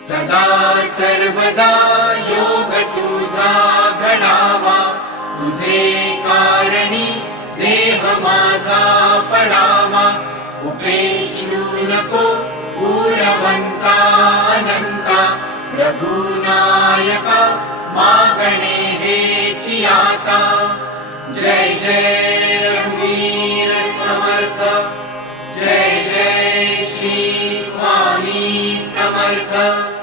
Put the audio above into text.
सदा सर्वदा योग तुझा घडावा, तुझे कारणी देह माझा पडावा. उपेक्षू नको पूर्णवंता अनंता, रघुनायका मागणे हेची आता. जय जय रघुवीर समर्थ, जय जय श्री स्वामी समर्थ.